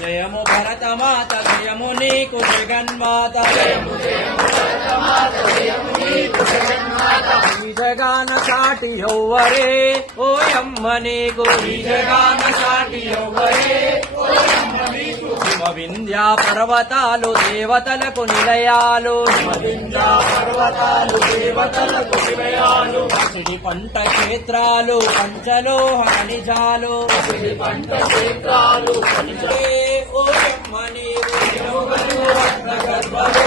జయము భరతమాత జయము నీకు జగన్మాత ఈ జగాన సాటి ఎవ్వరే ఓయమ్మ నీకు ఈ జగాన సాటి ఎవ్వరే హిమ వింధ్యా పర్వతాలు దేవతలకు నిలయాలు పసిడి పంట క్షేత్రాలు పంచలోహ ఖనిజాలు ఓయమ్మ నీవు రత్న గర్భలో